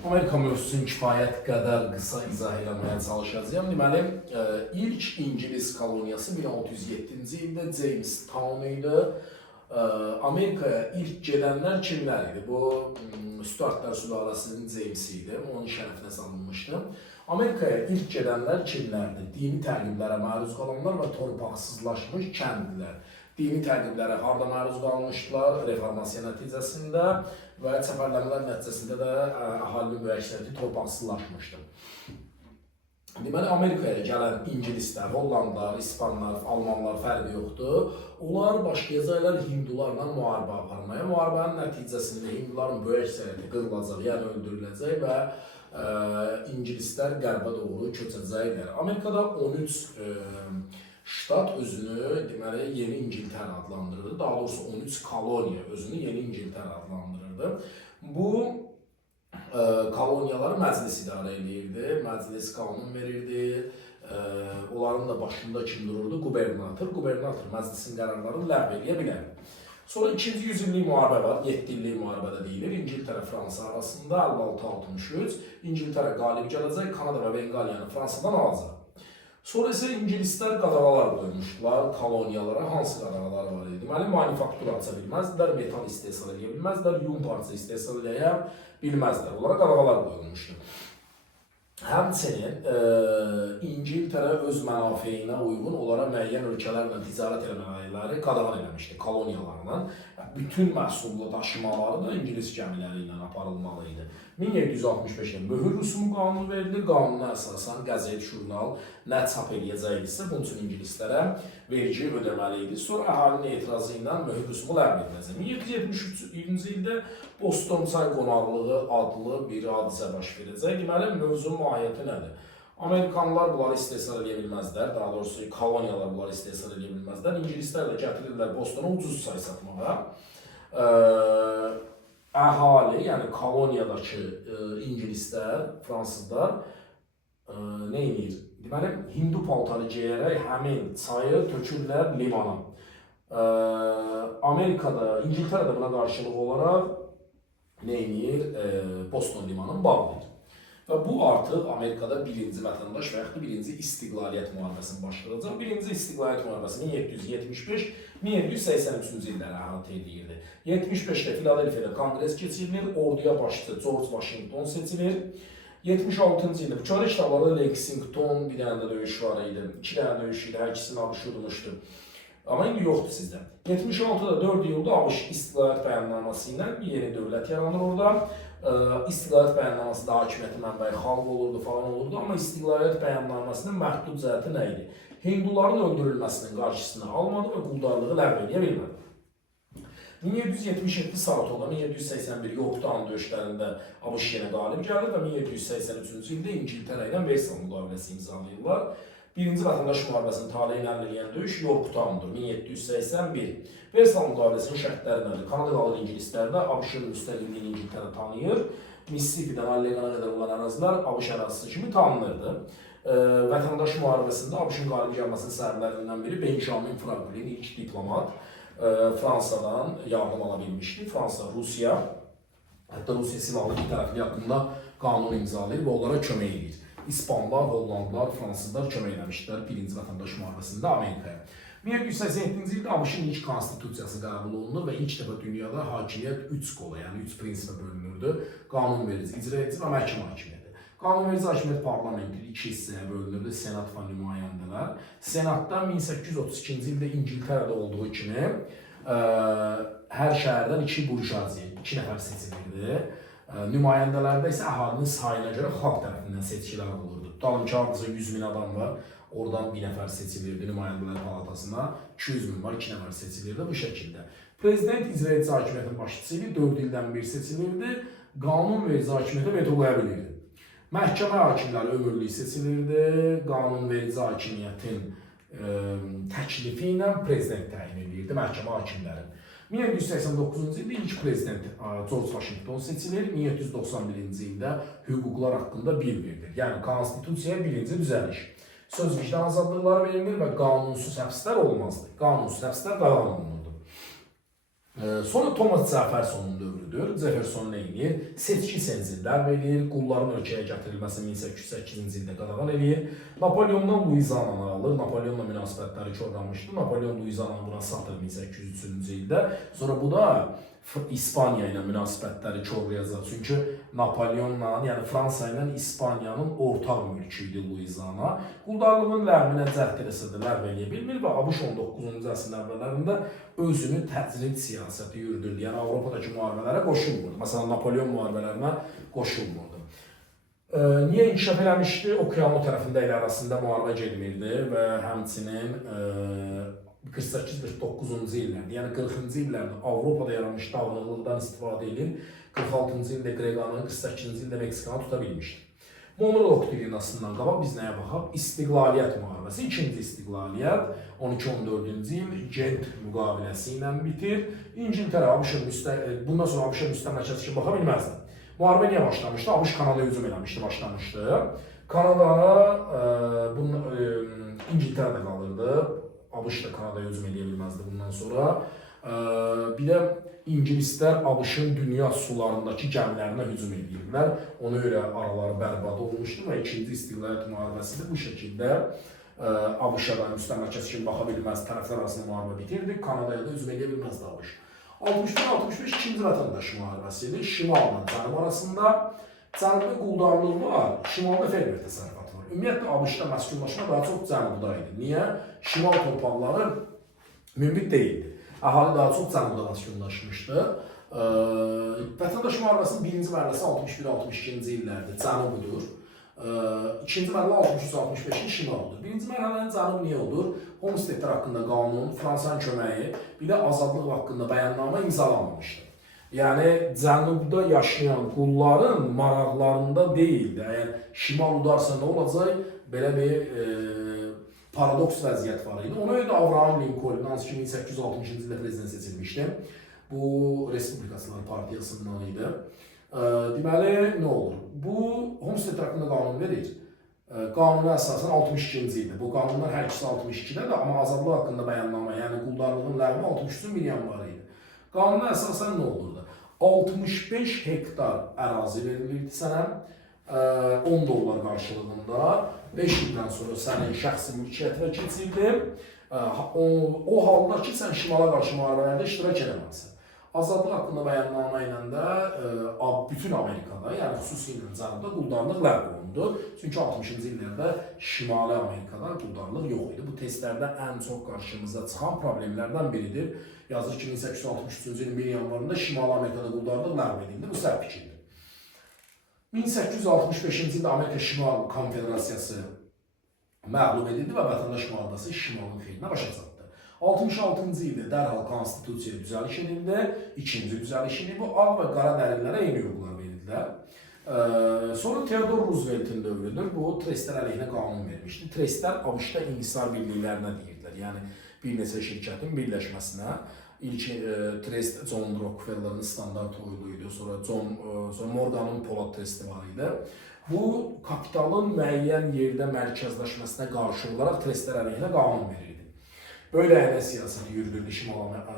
Amerika mövzusunu kifayət qədər qısa izah eləməyə çalışacağım. Deməli, ilk İngilis koloniyası 1607-ci ildə Jamestown idi. Amerikaya ilk gedənlər kimlər idi? Bu, Stuartlar sülaləsinin Jamesi idi. Onun şərəfinə salınmışdı. Amerikaya ilk gedənlər kimlərdir? Dini təqiblərə məruz qalanlar və torpaqsızlaşmış kəndlilər. Dini təqiblərə harda məruz qalmışdılar? Reformasiya nəticəsində və səfərləmələr nəticəsində də əhalinin böyük əksəriyyəti torpaqsızlaşmışdı. Deməli, Amerikaya gələn İngilislər, Hollandlar, İspanlar, Almanlar fərqi yoxdur. Onlar başlayacaqlar Hindularla müharibə aparmaya. Müharibənin nəticəsində Hinduların böyük əksəriyyəti qırılacaq, yəni öldürüləcək və İngilislər qərbə doğru köçəcəklər. Amerikada 13 ştat özünü deməli Yeni İngiltərə adlandırırdı. Daha doğrusu 13 koloniya özünü Yeni İngiltərə adlandırırdı. Bu koloniyaları məclis idarə edirdi, məclis qanun verirdi. Onların da başında kim dururdu? Qubernator. Qubernator məclisin qərarlarını ləğv edə bilər. Sonra 2-ci yüzillik müharibə var, 7 illik müharibə də deyilir. İngiltərə-Fransa arasında 56-63. İngiltərə qalib gələcək, Kanada və Benqaliyanı Fransadan alacaq. Sonra isə İngilislər qadağalar qoymuşdular koloniyalara. Hansı qadağalar var idi? Deməli, manufaktura aça bilməzdilər, metal istehsal edə bilməzdilər, yun parça istehsal edə bilməzdilər. Onlara qadağalar qoyulmuşdu. Həmçinin İngiltərə öz mənafeyinə uyğun onlara müəyyən ölkələrlə ticarət eləmələri qadağan eləmişdi koloniyalarla. Bütün məhsullu daşımaları da İngilis gəmiləri ilə aparılmalı idi. 1765-də möhür rüsumu qanunu verilir. Qanuna əsasən qəzet, jurnal nə çap edəcəkdirsə, bunun üçün İngilislərə vergi ödəməli idi. Sonra əhalinin etirazı ilə möhür rüsumu ləğv ediləcək. 1773-cü ildə Boston çay qonaqlığı adlı bir hadisə baş verəcək. Deməli, mövzunun mahiyyəti nədir? Amerikanlar bunları istehsal edə bilməzlər, daha doğrusu koloniyalar bunları istehsal edə bilməzlər. İngilislər də gətirirlər Bostona ucuz çay satmağa. Əhali, yəni koloniyadakı İngilislər, fransızlar nə edir? Deməli, Hindu paltarı geyərək həmin çayı tökürlər limana. Amerikada, İngiltərədə buna qarşılıq olaraq nə edir? Boston limanını bağlayır. Və bu artıq Amerikada birinci vətəndaş və yaxud birinci istiqlaliyyət müharibəsini başlayacaq. Birinci istiqlaliyyət müharibəsi 1775-1783-cü illəri əhatə edirdi. 75-də Filadelfiyada konqres keçirilir, orduya başçı George Washington seçilir. 76-cı ildə Çarı ştatlarında Lexington bir dənə də döyüş var idi. 2 dənə döyüş idi, hər ikisini ABŞ udmuşdu. Amma indi yoxdur sizdə. 76-da 4 iyulda ABŞ istiqlaliyyət bəyannaməsi ilə bir yeni dövlət yaranır orada. İstiqlaliyyət bəyannaməsi da hakimiyyətin mənbəyi xalq olurdu falan olurdu. Amma istiqlaliyyət bəyannaməsinin məhdud cəhəti nə idi? Hinduların öldürülməsinin qarşısını almadı və quldarlığı ləğv edə bilmədi. 1777 Saratoga, 1781 Yorktown döyüşlərində ABŞ yenə qalib gəlir və 1783-cü ildə İngiltərə ilə Versal müqaviləsi imzalayırlar. Birinci vətəndaş müharibəsinin taleyini həll edən döyüş Yorktowndur, 1781. Versal müqaviləsinin şərtləri nədir? Kanadalı İngilislər də ABŞ-ın müstəqilliyini İngiltərə tanıyır. Mississippidən Allegana qədər olan ərazilər ABŞ ərazisi kimi tanınırdı. Vətəndaş müharibəsində ABŞ-ın qalib gəlməsinin səbəblərindən biri Benjamin Franklin, ilk diplomat, Fransadan yardım ala bilmişdi. Fransa, Rusiya, hətta Rusiya silahlı iki tərəfli haqqında qanun imzalayır və onlara kömək edir. İspanlar, Hollandlar, Fransızlar kömək eləmişdilər birinci vətəndaş müharibəsində Amerikaya. 1787-ci ildə ABŞ-ın ilk konstitusiyası qəbul olunur və ilk dəfə dünyada hakimiyyət 3 qola, yəni 3 prinsipə bölünürdü. Qanunverici, icra edici və məhkəmə hakimiyyəti. Qanunverici hakimiyyət parlamentin 2 hissəyə bölünürdü, senat və nümayəndələr. Senatda 1832-ci ildə İngiltərədə olduğu kimi hər şəhərdən 2 burjuaziya, 2 nəfər seçilirdi. Nümayəndələrdə isə əhalinin sayına görə xalq tərəfindən seçkilər olurdu. Tutalım ki, hardasa 100.000 adam var, oradan 1 nəfər seçilirdi Nümayəndələr Palatasına, 200.000 var, 2 nəfər seçilirdi bu şəkildə. Prezident icra edici hakimiyyətin başçısı ilə 4 ildən bir seçilirdi, qanunverici hakimiyyətə veto qoya bilirdi. Məhkəmə hakimləri ömürlük seçilirdi, qanunverici hakimiyyətin təklifi ilə prezident təyin edirdi məhkəmə hakimləri. 1789-cu ildə ilk prezident George Washington seçilir, 1791-ci ildə hüquqlar haqqında bil verilir. Yəni, konstitusiyaya birinci düzəliş. Söz vicdan azadlıqları verilir və qanunsuz həbslər olmazdı. Qanunsuz həbslər qadağan olunurdu. Sonra Thomas Jeffersonun dövrüdür. Jefferson nə edir? Seçki senzillər verir, qulların ölkəyə gətirilməsi 1808-ci ildə qadağan edir. Napoleondan Luizananı alır, Napoleonla münasibətləri korlanmışdı. Napoleon Luizananı buna satır 1803-cü ildə. Sonra bu da İspaniya ilə münasibətləri korlayacaq. Çünki Napoleonla, yəni Fransa ilə İspaniyanın ortaq mülkü idi Luizana. Quldarlığın ləğvinə cəhd eləsə də ləğv eləyə bilmir və ABŞ 19-cu əsrin əvvəllərində özünü təcrid siyasəti yürüdürdü. Yəni Avropadakı müharibələrə qoşulmurdu. Məsələn, Napoleon müharibələrinə qoşulmurdu. Niyə inkişaf eləmişdi? Okeanı tərəfində ilə arasında müharibə getmirdi və həmçinin 48-49-cu illərdə, yəni 40-cı illərdə Avropada yaranmış dağınıqlıqdan istifadə edir. 46-cı ildə Qreqanı, 48-ci ildə Meksikanı tuta bilmişdi. Monroe doktrinasından qabaq biz nəyə baxaq? İstiqlaliyyət müharibəsi, ikinci istiqlaliyyət 12-14-cü il Gent müqaviləsi ilə bitir. İngiltərə, bundan sonra ABŞ müstəmləkəsi kimi baxa bilməzdi. Müharibə niyə başlamışdı? ABŞ Kanadaya hücum eləmişdi, başlamışdı. Kanada, İngiltərədə qalırdı. ABŞ da Kanadaya hücum edə bilməzdi bundan sonra. Bir də İngilislər ABŞ-ın dünya sularındakı gəmilərinə hücum edirlər. Ona görə araları bərbad olmuşdu və ikinci istiqlaliyyət müharibəsi də bu şəkildə ABŞ-a müstəmləkəsi kimi baxa bilməz, tərəflər arasında müharibə bitirdi. Kanadaya da hücum edə bilməzdi ABŞ. 61-65 ikinci vətəndaş müharibəsi idi. Şimalla cənub arasında cənubda quldarlıq var, şimalda fermer təsərrüfatı var. Ümumiyyətlə ABŞ-da məskunlaşma daha çox cənubda idi. Niyə? Şimal torpaqları münbit deyildi. Əhali daha çox cənubda məskunlaşmışdı. Vətəndaş müharibəsinin birinci mərhələsi 61-62-ci illərdir, cənubudur. İkinci mərhələ 63-65-in şimalıdır. Birinci mərhələnin cənubu niyə olur? Homesteadlər haqqında qanun, Fransanın köməyi, bir də azadlıq haqqında bəyannamə imzalanmışdır. Yəni, cənubda yaşayan qulların maraqlarında deyildi. Əgər şimal udarsa nə olacaq? Belə bir paradoks vəziyyət var idi. Ona görə də Abraham Lincoln, hansı ki 1860-cı ildə prezident seçilmişdi. Bu, Respublikaçılar Partiyasından idi. Deməli, nə olur? Bu, Homestead haqqında qanun verir. Qanuna əsasən 62-ci ildə. Bu qanunlar hər ikisi 62-dədir, amma azadlıq haqqında bəyannamə, yəni quldarlığın ləğvi 63-cü il yanvarı idi. Qanuna əsasən nə olurdu? 65 hektar ərazi verilirdi sənə, $10 qarşılığında, 5 ildən sonra sənin şəxsi mülkiyyətinə keçirdi. O halda ki, sən şimala qarşı müharibələrdə iştirak edəməzsən. Azadlıq haqqında bəyannamə ilə də bütün Amerikada, yəni xüsusilə cənubda quldarlıq ləğv olundu. Çünki 60-cı illərdə Şimali Amerikada quldarlıq yox idi. Bu testlərdə ən çox qarşımıza çıxan problemlərdən biridir. Yazır ki, 1863-cü ilin 1 yanvarında Şimali Amerikada quldarlıq ləğv edildi. Bu səhv fikirdir. 1865-ci ildə Amerika Şimal Konfederasiyası məğlub edildi və vətəndaş müharibəsi Şimalın xeyrinə başa çatdı. 66-cı ildə dərhal konstitusiyaya düzəliş edildi. İkinci düzəliş edildi. Bu ağ və qara dərinlərə eyni hüquqlar verildi. Sonra Theodore Roosevelt'in dövrüdür. Bu trestlər əleyhinə qanun vermişdi. Trestlər ABŞ-da inhisar birliklərinə deyirlər. Yəni bir neçə şirkətin birləşməsinə. İlk trest John Rockefeller'ın standart oyunu idi. Sonra Morgan'ın Pollard tresti var idi. Bu kapitalın müəyyən yerdə mərkəzləşməsinə qarşı olaraq trestlər əleyhinə qanun verirdi. Böyle əylə siyasəti yürüdürdü Şimal Amerika,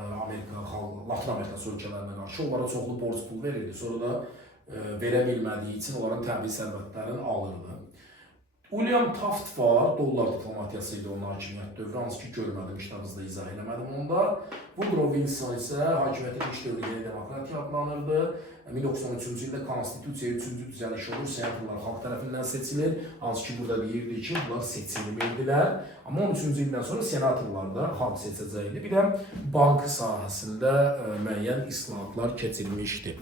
Latin Amerikası ölkələrinə qarşı. Onlara çoxlu borc pul verirdi. Sonra da verə bilmədiyi üçün onların təbii sərvətlərini alırdı. William Taft var, dollar diplomatiyası idi onun hakimiyyət dövrü, hansı ki görmədim, kitabınızda izah eləmədim onda. Woodrow Wilson isə hakimiyyətin ilk dövrü yeni demokratiya adlanırdı. 1913-cü ildə konstitusiyaya 3-cü düzəliş olur, senatorlar xalq tərəfindən seçilir. Hansı ki burada deyirdi ki, bunlar seçilmədilər. Amma 13-cü ildən sonra senatorlar da xalq seçəcəkdi. Bir də bank sahəsində müəyyən islahatlar keçirilmişdi.